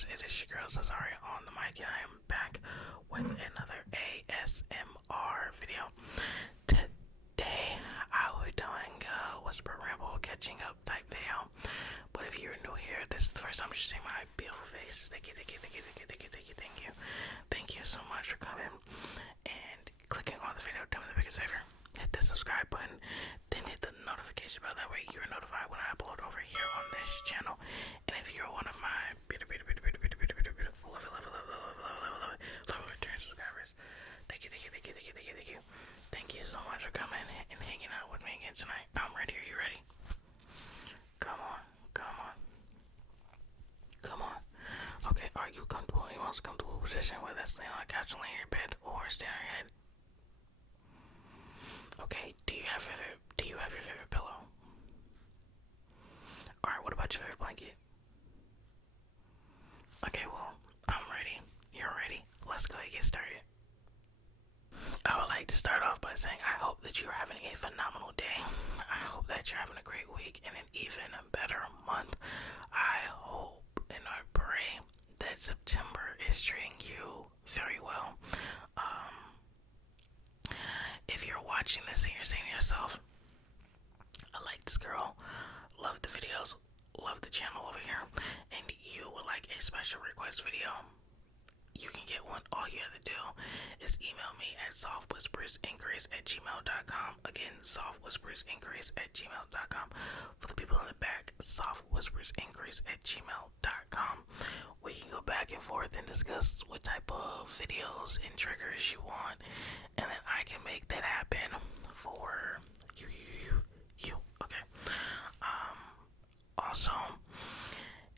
subscribers, it is your girl Cesare on the mic, and I am back with another ASMR video. Today I will be doing a whisper ramble catching up type video, but if you're new here, this is the first time you're seeing my beautiful face. Thank you. Thank you so much for coming and clicking on the video. Do me the biggest favor. Hit the subscribe button, then hit the notification bell. That way you're notified when I upload over here on this channel. And if you're one of my beautiful return subscribers, thank you. Thank you so much for coming and hanging out with me again tonight. I'm ready. Are you ready? Come on. Okay, are you comfortable in your most comfortable position, whether that's laying on a couch, laying in your bed, or standing on your head? Okay, do you have your favorite pillow? Alright, what about your favorite blanket? Okay, well, I'm ready. You're ready. Let's go and get started. I would like to start off by saying I hope that you're having a phenomenal day. I hope that you're having a great week and an even better month. I hope and I pray that September is treating you very well. If you're watching this and you're saying to yourself, I like this girl, love the videos, love the channel over here, and you would like a special request video, you can get one. All you have to do is email me at softwhispersinquiries@gmail.com. Again, softwhispersinquiries@gmail.com. For the people in the back, softwhispersinquiries@gmail.com. We can go back and forth and discuss what type of videos and triggers you want, and then I can make that happen for you. Okay. Also,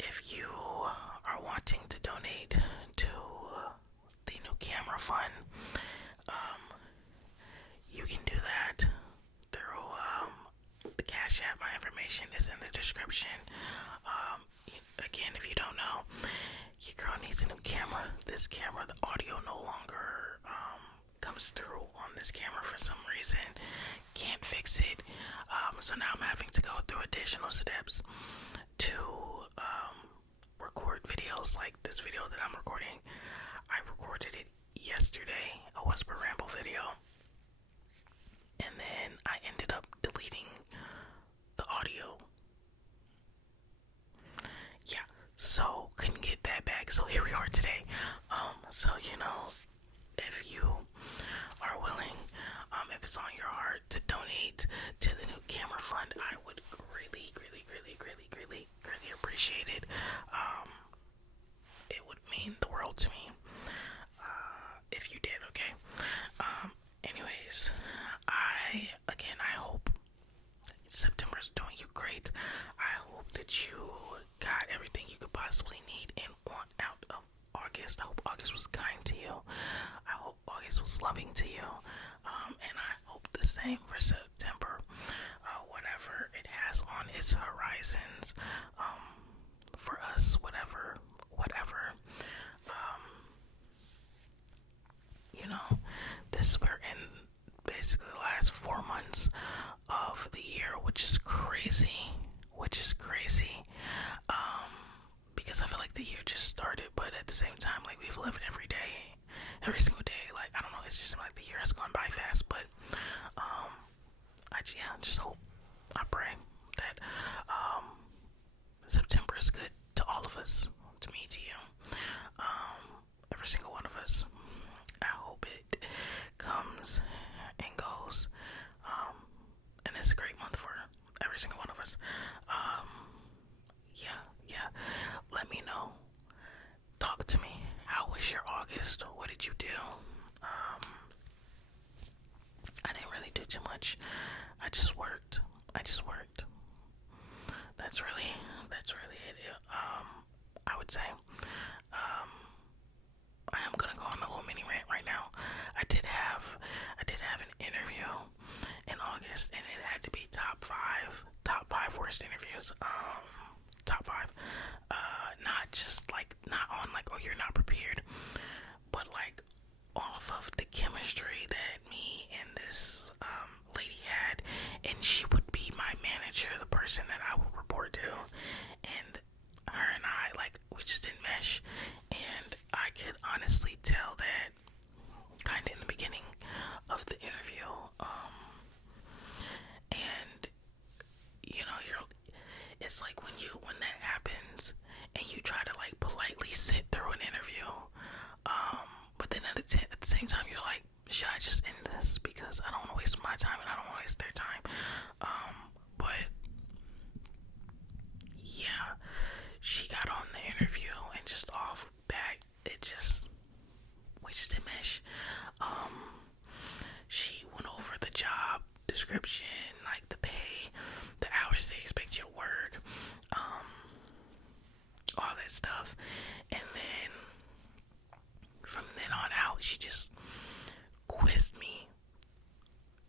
if you are wanting to donate to the new camera fund, you can do that through the Cash App. My information is in the description. Again, if you don't know, your girl needs a new camera. This camera, the audio no longer comes through on this camera for some reason. Can't fix it. So now I'm having to go through additional steps to record videos like this video that I'm recording. I recorded it yesterday, a whisper ramble video, and then I ended up deleting the audio. Yeah, so couldn't get that back. So here we are today. So if you are willing, if it's on your heart to donate to the new camera fund, I would greatly appreciate it. It would mean the world to me if you did. Okay. Anyways, I hope September's doing you great. I hope that you got everything you could possibly need and want out of August. I hope August was kind to you. I hope August was loving to you. And I hope the same for September. Whatever it has on its horizons, for us, whatever. We're in basically the last 4 months of the year, which is crazy. Because I feel like the year just started, but at the same time, like, we've lived every day, every single day. Like, I don't know, it's just like the year has gone by fast, but I just hope, I pray that September is good to all of us, to me, to you, every single one of us. I hope it comes and goes, and it's a great month for every single one of us. Yeah. Let me know. Talk to me. How was your August? What did you do? I didn't really do too much. I just worked. That's really it. I would say. I am gonna go on a little mini rant right now. I did have an interview in August, and it had to be top five worst interviews. Top five. Not on like, oh, you're not prepared, but like off of the chemistry that me and this lady had, and she would be my manager, the person that I would report to, and her and I, like, we just didn't description, like the pay, the hours they expect you to work, all that stuff. And then from then on out, she just quizzed me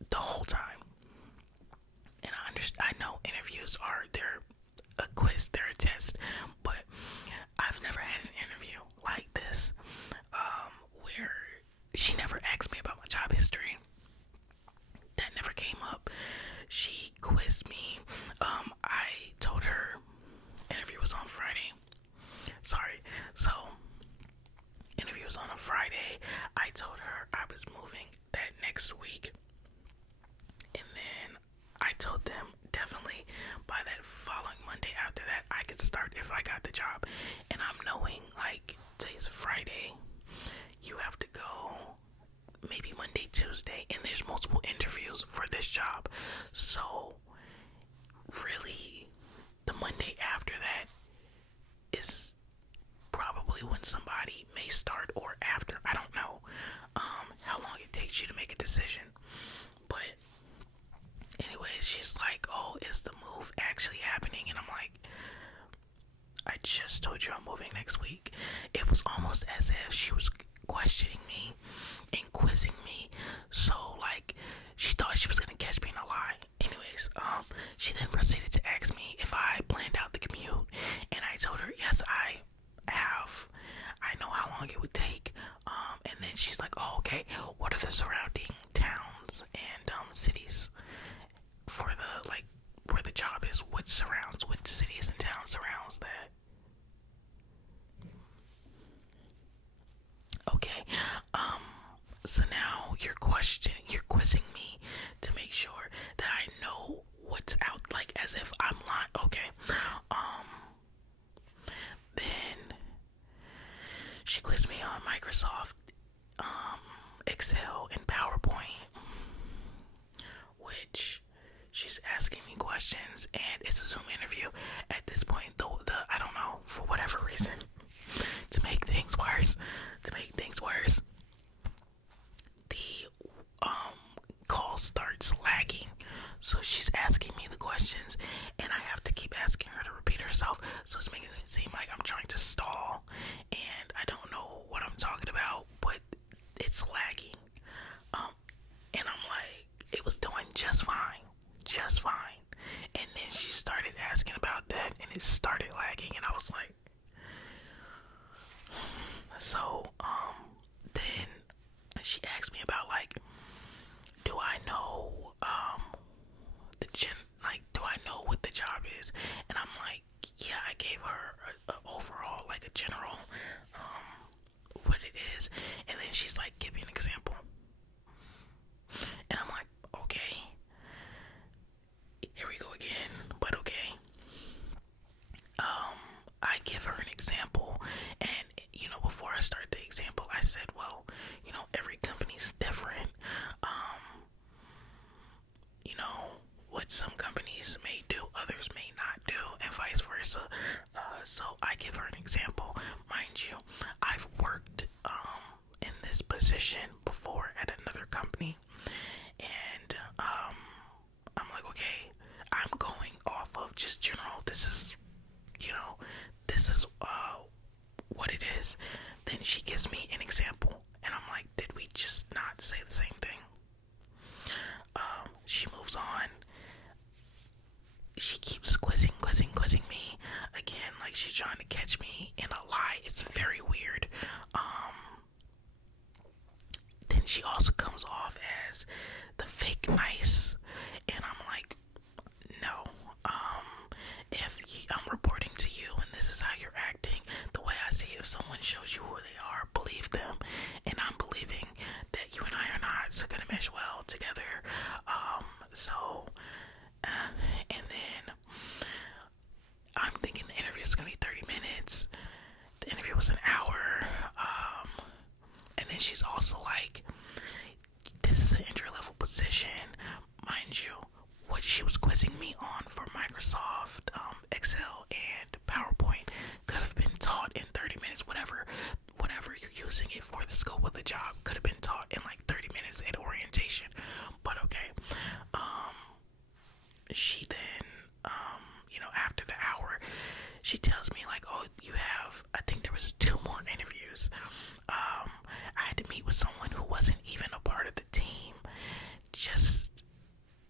the whole time. And I know interviews are they're a quiz, they're a test, but I've never had an interview like this, where she never asked me about my job history. That never came up. She quizzed me. I told her interview was on Friday. Sorry. So interview was on a Friday. I told her I was moving that next week. And then I told them definitely by that following Monday after that I could start if I got the job. And I'm knowing like today's Friday. You have to go maybe Monday, Tuesday, and there's multiple interviews for this job. So really the Monday after that is probably when somebody may start, or after. I don't know how long it takes you to make a decision. But anyways, she's like, oh, is the move actually happening? And I'm like, I just told you I'm moving next week. It was almost as if she was questioning me and quizzing me. So like she thought she was gonna catch me in a lie. Anyways, she then proceeded to ask me if I planned out the commute, and I told her yes, I have. I know how long it would take. And then she's like, oh, okay, what are the surrounding towns and cities for the like where the job is? Which cities and towns surrounds that? Okay. So now you're quizzing me to make sure that I know what's out, like as if I'm lying. Okay. Then she quizzed me on Microsoft, Excel, and PowerPoint, which she's asking me questions, and it's a Zoom interview at this point. Though I don't know, for whatever reason, to make things worse, the call starts lagging. So she's asking me the questions, and I have to keep asking her to repeat herself. So it's making it seem like I'm trying to stall, and I don't know what I'm talking about, but it's lagging. And I'm like, it was doing just fine. And then she started asking about that, and it started lagging, and I was like, so, then she asked me about like, do I know, do I know what the job is? And I'm like, yeah, I gave her a overall, like a general, what it is. And then she's like, give me an example. And I'm like, okay, here we go again, but okay. I give her an example, and before I start the example, I said, well, every company's different. What some companies may do, others may not do, and vice versa. So I give her an example. Mind you, I've worked in this position before at another company, and I'm like, okay, I'm going off of just general. This is what it is. Then she gives me an example, and I'm like, did we just not say the same thing? She moves on. She keeps quizzing me again, like she's trying to catch me in a lie. It's very weird. Then she also comes off as the fake nice, and I'm like, no. If I'm reporting to you and this is how you're acting, the way I see it, if someone shows you who they are, believe them. And I'm believing that you and I are not gonna mesh well together. And then I'm thinking the interview is gonna be 30 minutes. The interview was an hour. And then she's also like, this is an entry-level position. Mind you, what she was quizzing me on for Microsoft, Excel, and PowerPoint could have been taught in 30 minutes. Whatever you're using it for, the scope of the job could have been taught in like 30 minutes at orientation. But okay. she then, after the hour, she tells me like, oh, you have, I think there was 2 more interviews. I had to meet with someone who wasn't even a part of the team, just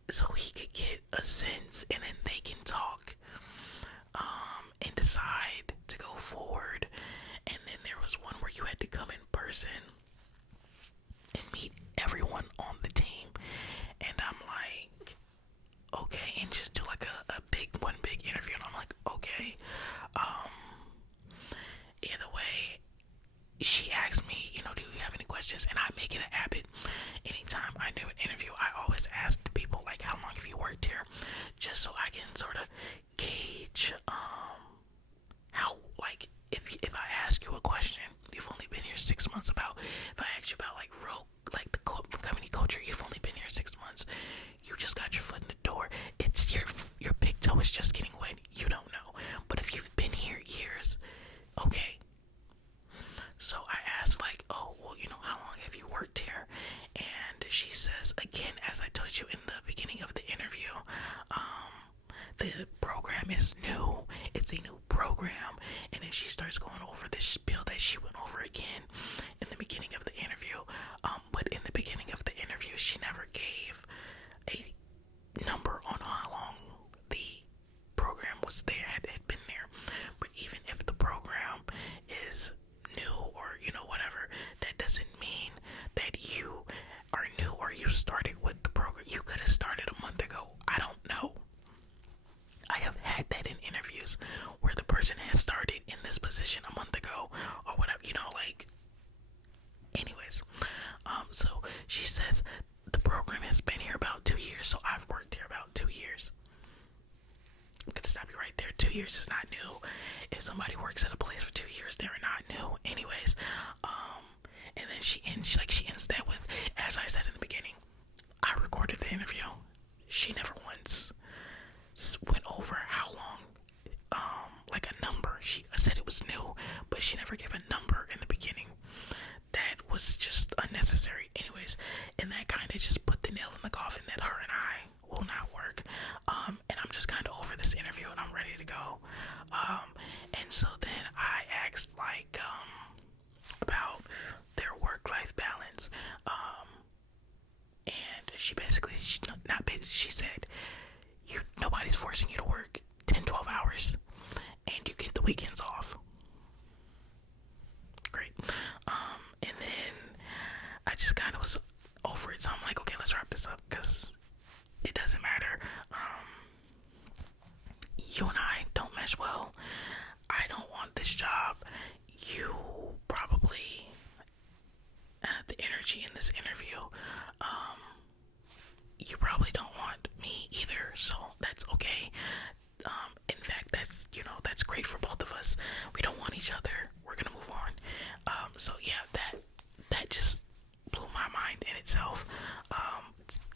so he could get a sense, and then they can talk, and decide to go forward. And then there was one where you had to come in person and meet everyone on the team. And I'm like, okay, and just do like a big interview. And I'm like, okay. Either way, she asked me, do you have any questions? And I make it a habit. Anytime I do an interview, I always ask the people, like, how long have you worked here? Just so I can sort of gauge, how, like, if I ask you a question, you've only been here 6 months. If I ask you about like the company culture, you've only been here 6 months. You just got your foot in the door. It's your big toe is just getting wet. You don't know. But if you've been here years, okay. So I asked like, oh, well, how long have you worked here? And she says, again, as I told you in the beginning of the interview, the program is new. It's a new program. And then she starts going over this spiel that she went over again in the beginning of the interview. But in the beginning of the interview, she never gave a number on how long the program was there, had been there. But even if the program is new, or whatever, that doesn't mean that you are new or you started with the program. You could have started a month ago. I don't know. I have had that in interviews where the person has started in this position a month ago or whatever, like, anyways. So she says the program has been here about 2 years, so I've worked here about 2 years. I'm gonna stop you right there. 2 years is not new. If somebody works at a place for 2 years, they're not new. Anyways, and then she ends that with, as I said in the beginning, I recorded the interview. She never once went over how long, like a number. She said it was new, but she never gave a number in the beginning. That was just unnecessary. Anyways, and that kind of just put the nail in the coffin that her and I will not work. And I'm just kind of over this interview and I'm ready to go. And so then I asked like, about their work-life balance. And she basically, she said, nobody's forcing you to work 10-12 hours and you get the weekends off. Great. And then I just kind of was over it, so I'm like, okay, let's wrap this up because it doesn't matter. You and I don't mesh well. I don't want this job. You probably the energy in this interview. You probably don't want me either, so that's okay. In fact, that's great for both of us. We don't want each other. We're gonna move on. So yeah, that just blew my mind in itself.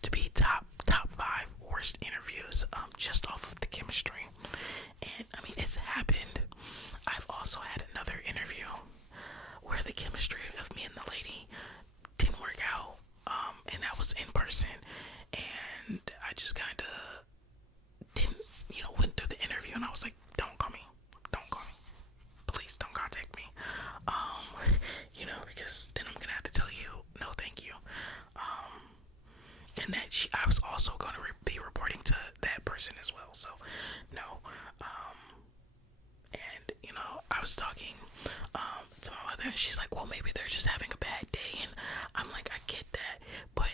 To be top 5 worst interviews, just off of the chemistry. And I mean, it's happened. I've also had another interview where the chemistry of me and the lady didn't work out, and that was in person. And I just kind of didn't, went through the interview, and I was like, don't call me, please don't contact me, because then I'm gonna have to tell you no thank you. And that I was also going to be reporting to that person as well, so no. And I was talking to my mother, and she's like, well, maybe they're just having a bad day. And I'm like, I get that, but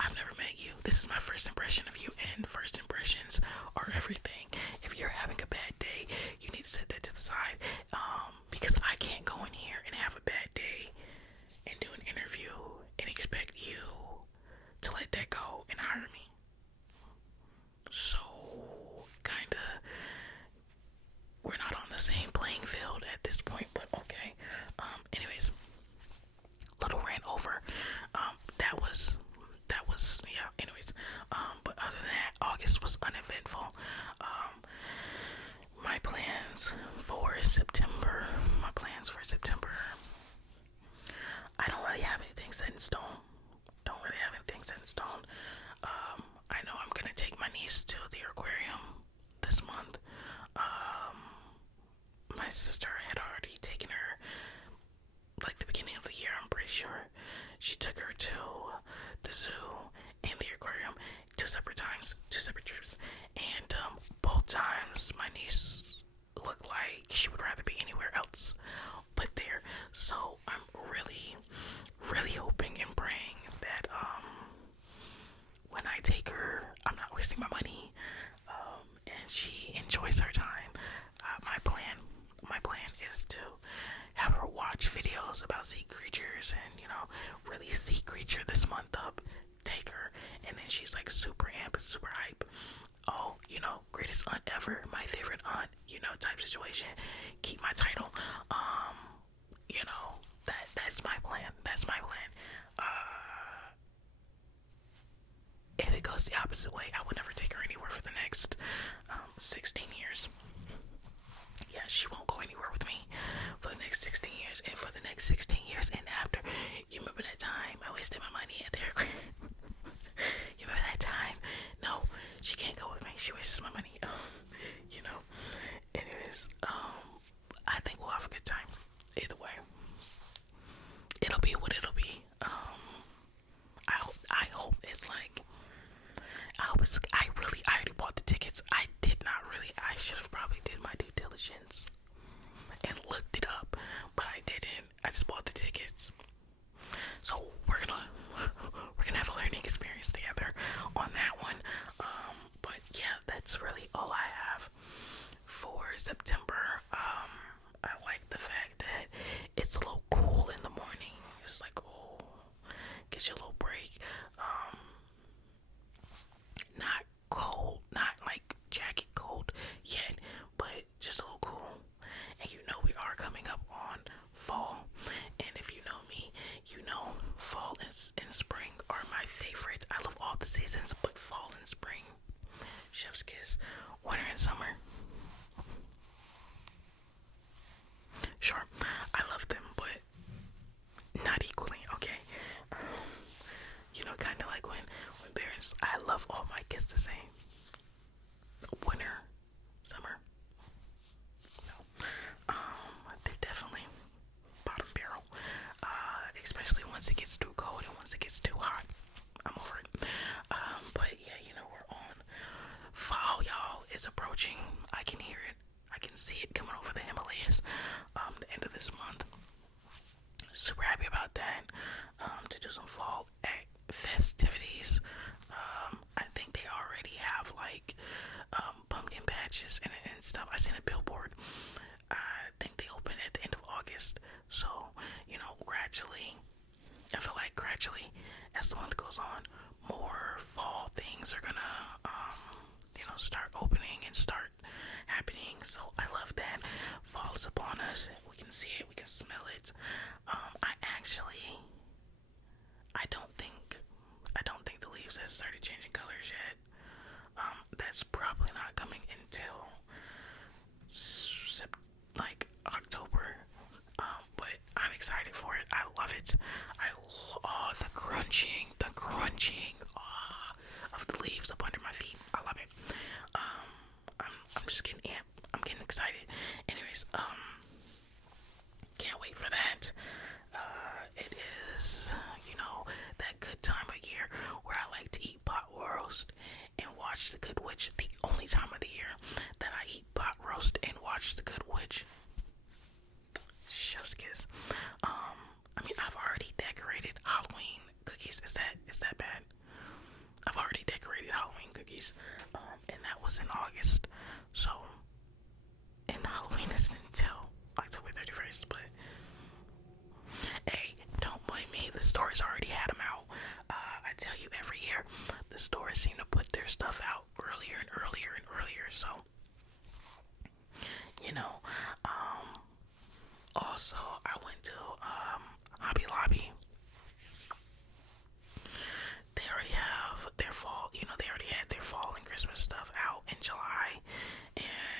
I've never met you. This is my first impression of you, and first impressions are everything. If you're having a bad day, you need to set that to the side, because I can't go in here and have a bad day and do an interview and expect you to let that go and hire me. So kinda, we're not on the same playing field at this point, but okay. Anyways, little rant over. That was yeah. Anyways, but other than that, August was uneventful. My plans for September. I don't really have anything set in stone. I know I'm gonna take my niece tickets to the aquarium this month. My sister had already taken her, like the beginning of the year, I'm pretty sure. She took her to the zoo and the aquarium 2 separate times, 2 separate trips. And both times my niece looked like she would rather be anywhere else but there. So I'm really, really hoping and praying that when I take her, I'm not wasting my money, and she enjoys her time. My plan is to have her watch videos about sea creatures and, really sea creature this month up. Take her, and then she's like super amped, super hype. Oh, greatest aunt ever, my favorite aunt, type situation. Keep my title. That's my plan. That's my plan. If it goes the opposite way, I would never take her anywhere for the next 16 years. Yeah, she won't go anywhere with me for the next 16 years. And for the next 16 years and after, you remember that time I wasted my money at the aircraft? You remember that time? No, she can't go with me. She wastes my money. Anyways, I think we'll have a good time. Either way, it'll be what it'll be. I hope it's like, I already bought the tickets. I should have probably did my due diligence and looked it up, but I didn't. I just bought the tickets. So we're gonna have a learning experience together on that one. But yeah, that's really all I have for September. I like the fact that it's a little cool in the morning. It's like, oh, get you a little break. Not cold, not like jacket cold yet, but just a little cool. And we are coming up on fall. And if you know me, fall and spring are my favorite. I love all the seasons, but fall and spring, chef's kiss. Winter and summer, sure, I love them, but not equally, okay? Kind of like when parents, I love all my kids the same. Winter, summer, no. They're definitely bottom barrel, especially once it gets too cold and once it gets too hot. I'm over it. But yeah, we're on fall, y'all. Is approaching. I can hear it. I can see it coming over the Himalayas. The end of this month. Super happy about that. To do some fall festivities. I think they already have like pumpkin patches and stuff. I seen a billboard. I think they open at the end of August. So, gradually, I feel like gradually, as the month goes on, more fall things are gonna, start opening and start happening. So I love that. Fall is upon us. We can see it. We can smell it. I don't think the leaves have started changing colors yet. That's probably not coming until like October. But I'm excited for it. I love it. The crunching of the leaves up under my feet. I love it. I'm just getting amped. I'm getting excited. Anyways, can't wait for that. It is, that good time of year where I like to eat pot roast and watch The Good Witch. The only time of the year that I eat pot roast and watch The Good Witch. Chef's kiss. I've already decorated Halloween cookies. Is that bad? I've already decorated Halloween cookies, and that was in August. So, and Halloween isn't until October 31st. But hey, don't blame me. The stores already had them out. I tell you, every year the stores seem to put their stuff out earlier and earlier and earlier. So, also I went to Hobby Lobby. They already have their fall. They already had their fall and Christmas stuff out in July, and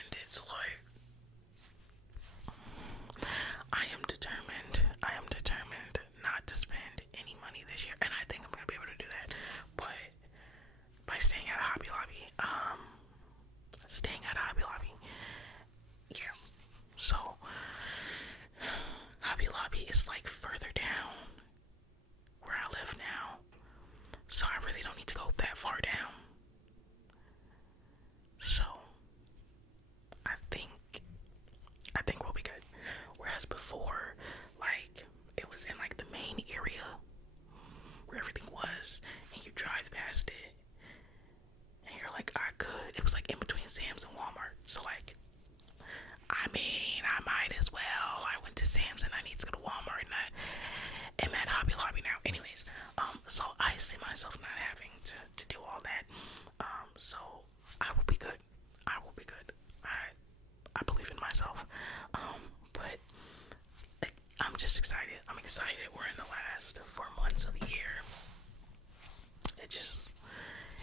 guessed it. And you're like, I could. It was like in between Sam's and Walmart. So like, I mean, I might as well. I went to Sam's and I need to go to Walmart and I am at Hobby Lobby now. Anyways, so I see myself not having to do all that. So I will be good. I will be good. I believe in myself. But like, I'm just excited. I'm excited. We're in the last 4 months of the year.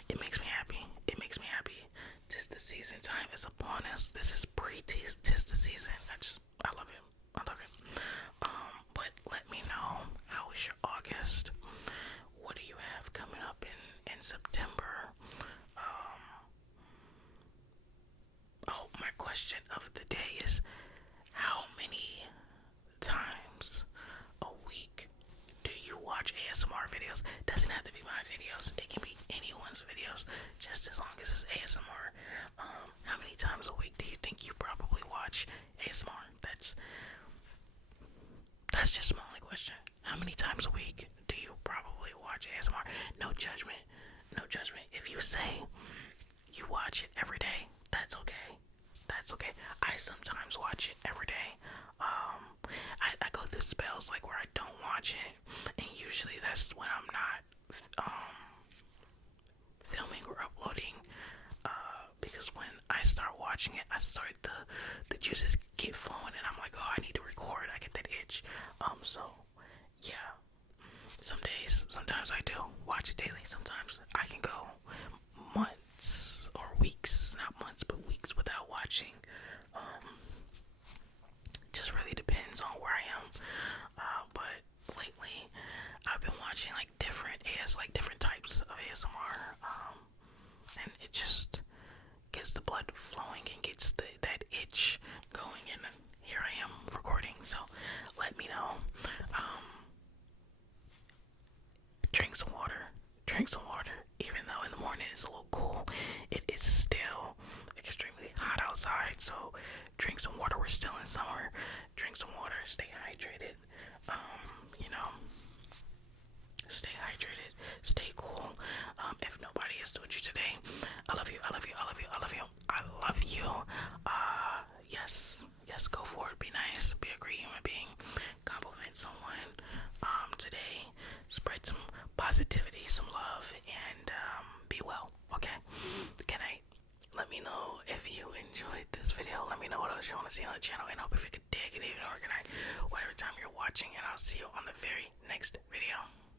It makes me happy. It makes me happy. Tista season time is upon us. This is pre-Tista season. I love it. I love it. But let me know, how was your August? What do you have coming up in September? Oh, my question of the day is, how many times a week do you watch ASMR videos? Doesn't have to be my videos. It can be anyone's videos, just as long as it's ASMR. How many times a week do you think you probably watch ASMR? That's just my only question. How many times a week do you probably watch ASMR? No judgment. No judgment. If you say you watch it every day, that's okay. That's okay. I sometimes watch it every day. I go through spells like where I don't watch it, and usually that's when I'm not filming or uploading. Because when I start watching it, I start the juices get flowing, and I'm like, oh, I need to record. I get that itch. So yeah. Sometimes I do watch it daily. Sometimes I can go months or weeks, not months, but weeks without watching. Just really depends on where I am. But lately, I've been watching like different types of ASMR, and it just gets the blood flowing and gets that itch going. And here I am recording. So let me know. Drink some water. Drink some water. Even though in the morning it's a little cool, it is still extremely hot outside. So drink some water. We're still in summer. Drink some water. Stay hydrated. Stay hydrated. Stay cool. If nobody has told you today, I love you. I love you. I love you. I love you. I love you. Yes. Go for it. Be nice. Be a great human being. Compliment someone. Today, spread some positivity, some love, and be well. Okay. Good night. Let me know if you enjoyed this video. Let me know what else you want to see on the channel, and hope if you could dig it even organize whatever time you're watching, and I'll see you on the very next video.